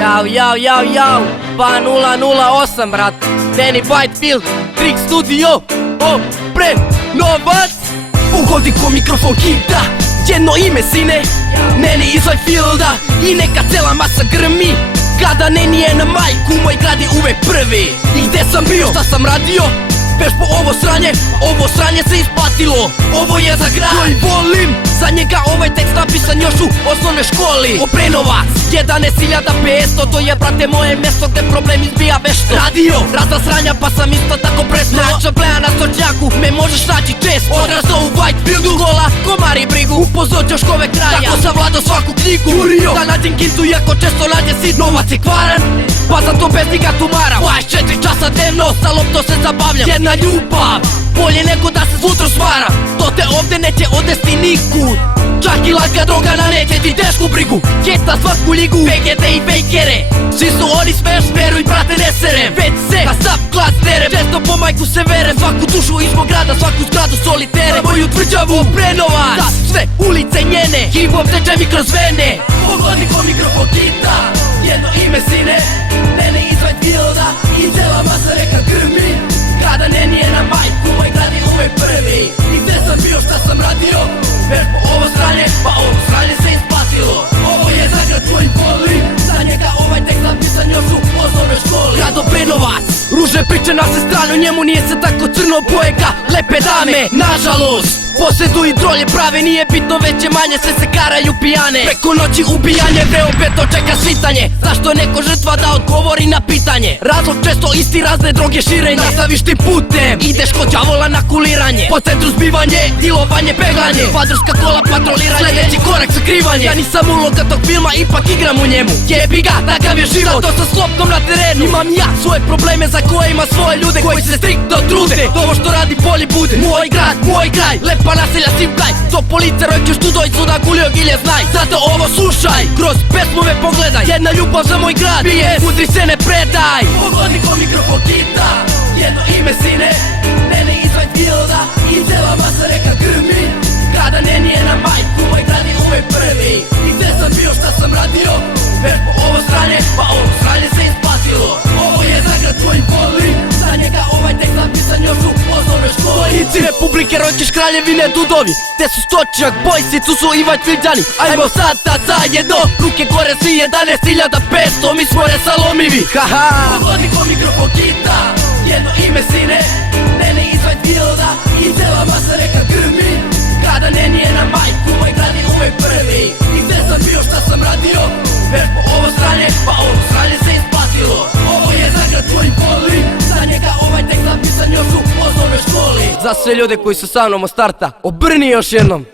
Jao, 2008 brat, Danny Whitefield, Trick Studio, novac. Ugodi ko mikrofon hita, jedno ime sine, Neni iz Whitefielda. I neka cela masa grmi kada Neni je na majku, moj grad je uvek prvi. I gde sam bio, šta sam radio, već po ovo sranje se isplatilo. Ovo je za grad koji volim, za njega ovaj tekst napisan još u osnovnoj školi. Obrenovac, 11.500, to je brate moje mesto gde problem izbija vešto. Radio, razna sranja pa sam isto tako presno. Nača bleja na stočnjaku, me možeš naći često. Odrastao u Whitefieldu, škola, komari brigu, upoznao ćoškove kraja. Tako sam vladao svaku knjigu, jurio da nađem kintu iako često nađe sit. Novac je kvaran, pa zato bez njega tumaram. 24 časa dnevno, sa loptom se zabavljam. Jedna ljubav, bolje nego da se sutra svaram. To te ovde neće odnesti nikud, čak i laka droga naneće ti tešku brigu. Kjeta svaku ligu, PGD i fejkere, svi su oni smeš, veruj brate ne serem. Već se na sav glas terem, često po majku se verem. Svaku dušu iz mog grada, svaku zgradu solitere. Moju tvrđavu, Obrenovac, sve ulice njene, hip-hop teče mi kroz vene. Pogodi ko mikrofon hita, jedno ime sine, Neni iz Whitefielda. I cela masa reka grmi kada Neni je na majku, moj grad je uvek prvi. I gde sam bio, šta sam radio, već po ovo sranje, pa ovo sranje se isplatilo. Ovo je za grad koji volim, za njega ovaj tekst napisan još u osnovnoj školi. Grad Obrenovac, ruže priče na se stranu, njemu nije se tako crno boje ga lepe dame. Nažalost, posjeduju drolje prave, nije bitno veće manje, sve se karaju pijane. Preko noći ubijanje, vreo beto čeka svitanje. Zašto neko žrtva da odgovori na pitanje? Razlog često isti, razne droge širenje. Nastaviš ti putem, ideš kod đavola na kuliranje. Po centru zbivanje, dilovanje, peglanje, kvadrovska kola, patroliranje, sledeći korak sakrivanje. Ja nisam uloga tog filma, ipak igram u njemu. Jebi ga, takav je život, zato sa slopkom na terenu. Imam ja svoje probleme za koje ima svoje ljude koji se striktno trude. Ovo što radi bolje bude, moj grad, moj kraj, lepa naselja Sivkaj, Sopolice, Rojke, Študoj, Suda, Gulio, Gilje, znaj. Zato ovo slušaj, kroz pesmove pogledaj. Jedna ljubav za moj grad, bije, udri se ne predaj. Pogodi ko mikrofon hita, jedno ime sine, Neni iz Whitefielda. I cela masa reka grmi kada Neni je na majku, moj grad je uvek prvi. I gde sam bio, šta sam radio, već po ovo sranje, pa ovo sranje se isplatilo. Ovo je za grad koji volim, za njega ovaj tekst napisan još u osnovnoj školi. Vojnici Republike, Rojčiš, Kraljevine, Dudovi, te su stočnjak, bojsi, tu su i Whitefielđani. Ajmo sada zajedno, ruke gore svi, 11.500, mi smo nesalomivi. Pogodi ko mikrofon hita, jedno ime sine, Neni iz Whitefielda. I cela masa reka grmi kada Neni je na majku, moj grad je uvek prvi. I gde sam bio, šta sam radio, već po ovo sranje, pa ovo sranje se isplatilo. Ovo je za grad koji volim, za njega ovaj tekst napisan još u osnovnoj školi. Za sve ljude koji su sa mnom od starta, obrni još jednom.